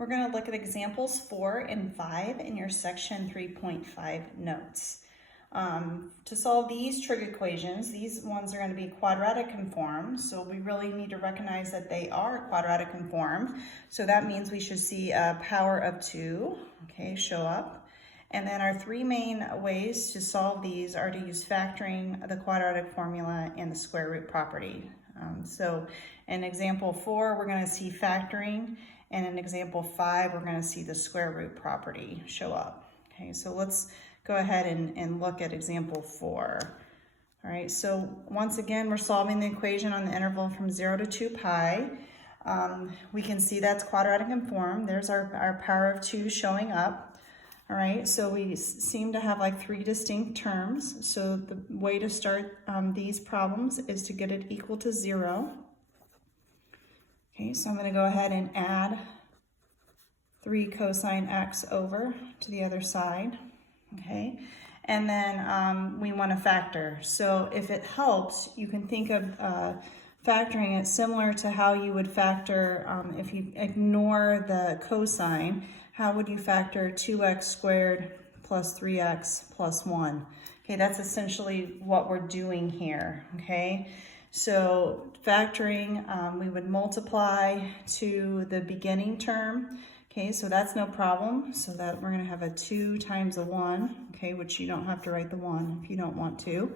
We're going to look at examples 4 and 5 in your section 3.5 notes. To solve these trig equations, these ones are going to be quadratic conform, so we really need to recognize that they are quadratic conform. So that means we should see a power of 2, okay, show up. And then our three main ways to solve these are to use factoring, the quadratic formula, and the square root property. So in example 4, we're going to see factoring, and in example 5, we're going to see the square root property show up. Okay, so let's go ahead and look at example 4. All right, so once again, we're solving the equation on the interval from 0 to 2 pi. We can see that's quadratic conform. There's our power of 2 showing up. All right, so we seem to have like 3 distinct terms. So the way to start these problems is to get it equal to 0. Okay, so I'm going to go ahead and add 3 cosine x over to the other side. Okay, and then we want to factor. So if it helps, you can think of factoring it similar to how you would factor if you ignore the cosine. How would you factor 2x squared plus 3x plus 1? Okay, that's essentially what we're doing here, okay? So factoring, we would multiply to the beginning term, okay? So that's no problem. So that we're gonna have a 2 times a 1, okay? Which you don't have to write the 1 if you don't want to,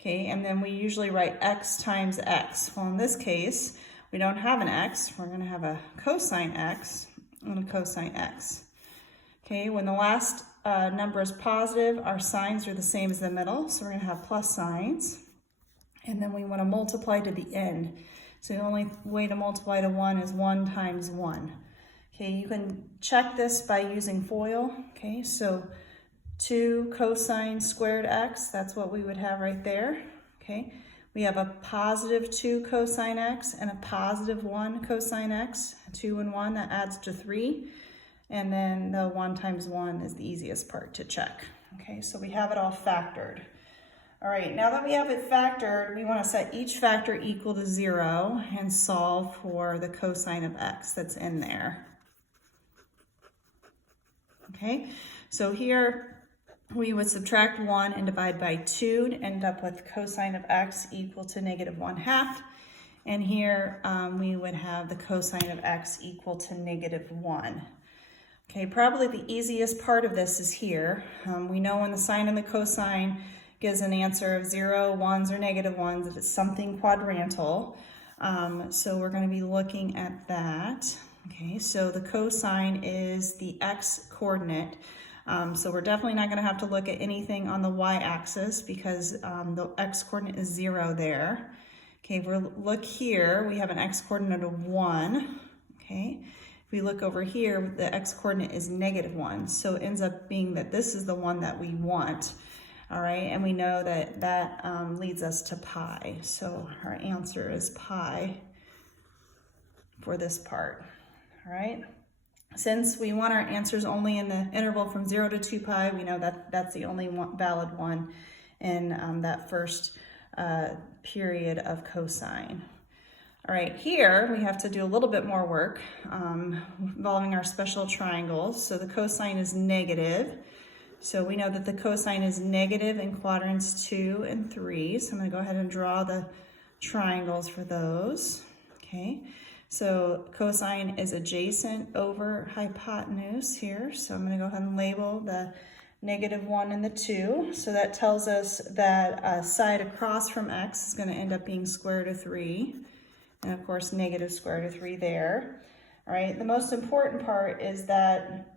okay? And then we usually write x times x. Well, in this case, we don't have an x. We're gonna have a cosine x and a cosine x. Okay, when the last number is positive, our signs are the same as the middle, so we're going to have plus signs. And then we want to multiply to the end. So the only way to multiply to 1 is 1 times 1. Okay, you can check this by using FOIL. Okay, so 2 cosine squared x, that's what we would have right there. Okay, we have a positive 2 cosine x and a positive 1 cosine x, 2 and 1, that adds to 3. And then the 1 times 1 is the easiest part to check. Okay, so we have it all factored. All right, now that we have it factored, we want to set each factor equal to 0 and solve for the cosine of x that's in there. Okay, so here we would subtract 1 and divide by 2 to end up with cosine of x equal to negative 1/2. And here we would have the cosine of x equal to negative 1. Okay, probably the easiest part of this is here. We know when the sine and the cosine gives an answer of 0, 1s, or negative 1s, if it's something quadrantal. So we're going to be looking at that. Okay, so the cosine is the x coordinate. So we're definitely not going to have to look at anything on the y-axis because the x coordinate is 0 there. Okay, if we look here, we have an x coordinate of 1. Okay. If we look over here, the x-coordinate is negative 1. So it ends up being that this is the one that we want. All right, and we know that that leads us to pi. So our answer is pi for this part. All right. Since we want our answers only in the interval from 0 to 2 pi, we know that that's the only valid one in that first period of cosine. All right, here we have to do a little bit more work involving our special triangles. So the cosine is negative. So we know that the cosine is negative in quadrants 2 and 3. So I'm going to go ahead and draw the triangles for those. Okay, so cosine is adjacent over hypotenuse here. So I'm going to go ahead and label the negative 1 and the 2. So that tells us that a side across from x is going to end up being square root of 3. And of course, negative square root of 3 there. All right, the most important part is that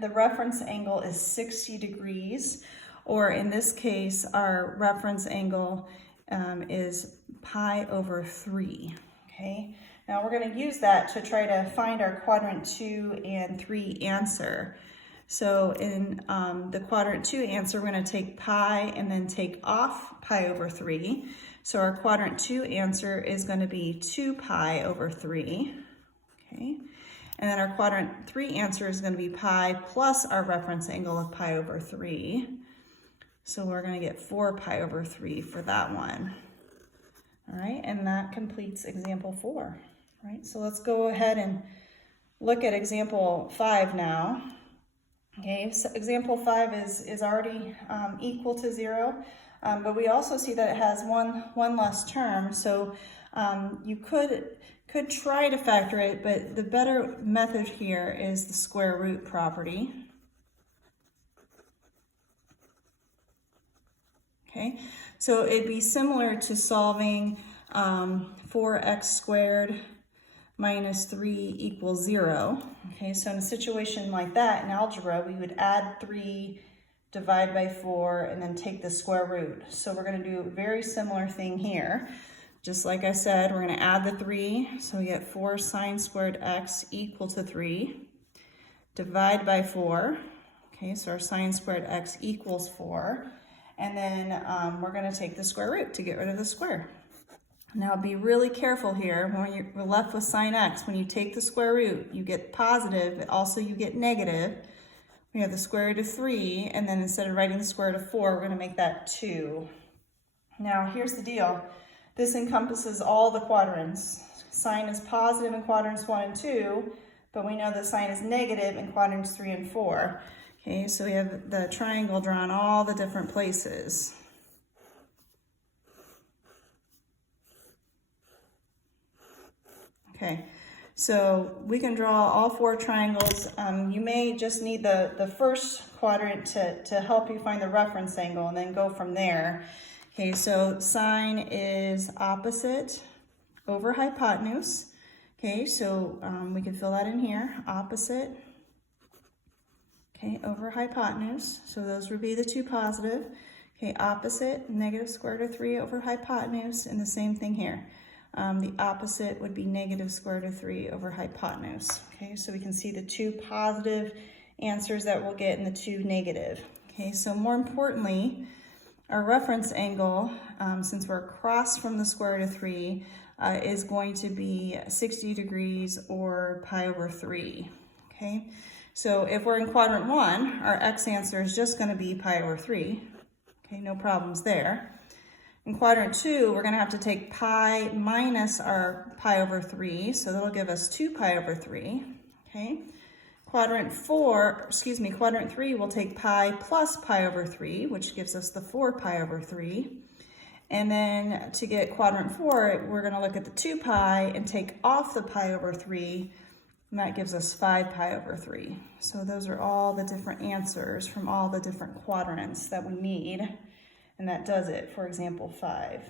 the reference angle is 60 degrees, or in this case, our reference angle is pi over 3, okay? Now we're gonna use that to try to find our quadrant 2 and 3 answer. So in the quadrant 2 answer, we're gonna take pi and then take off pi over 3. So our quadrant 2 answer is going to be 2 pi over 3, okay? And then our quadrant 3 answer is going to be pi plus our reference angle of pi over 3. So we're going to get 4 pi over 3 for that one. All right, and that completes example 4. All right, so let's go ahead and look at example 5 now. Okay, so example 5 is already equal to 0, but we also see that it has one less term, so you could try to factor it, but the better method here is the square root property. Okay, so it'd be similar to solving 4x squared minus 3 equals 0. Okay, so in a situation like that in algebra, we would add 3, divide by 4, and then take the square root. So we're going to do a very similar thing here. Just like I said, we're going to add the 3, so we get 4 sine squared x equal to 3. Divide by 4. Okay, so our sine squared x equals 4. And then we're going to take the square root to get rid of the square. Now be really careful here. When you're left with sine x, when you take the square root, you get positive, but also you get negative. We have the square root of 3, and then instead of writing the square root of 4, we're going to make that 2. Now here's the deal. This encompasses all the quadrants. Sine is positive in quadrants 1 and 2, but we know that sine is negative in quadrants 3 and 4. Okay, so we have the triangle drawn all the different places. Okay, so we can draw all 4 triangles. You may just need the first quadrant to help you find the reference angle and then go from there. Okay, so sine is opposite over hypotenuse. Okay, so we can fill that in here, opposite, okay, over hypotenuse. So those would be the 2 positive. Okay, opposite, negative square root of 3 over hypotenuse, and the same thing here. The opposite would be negative square root of 3 over hypotenuse. Okay, so we can see the 2 positive answers that we'll get and the 2 negative. Okay, so more importantly, our reference angle, since we're across from the square root of 3, is going to be 60 degrees or pi over 3. Okay, so if we're in quadrant 1, our x answer is just going to be pi over 3. Okay, no problems there. In quadrant 2, we're going to have to take pi minus our pi over 3, so that'll give us 2 pi over 3. Okay. Quadrant 3 will take pi plus pi over 3, which gives us the 4 pi over 3. And then to get quadrant 4, we're going to look at the 2 pi and take off the pi over 3, and that gives us 5 pi over 3. So those are all the different answers from all the different quadrants that we need, and that does it for example 5.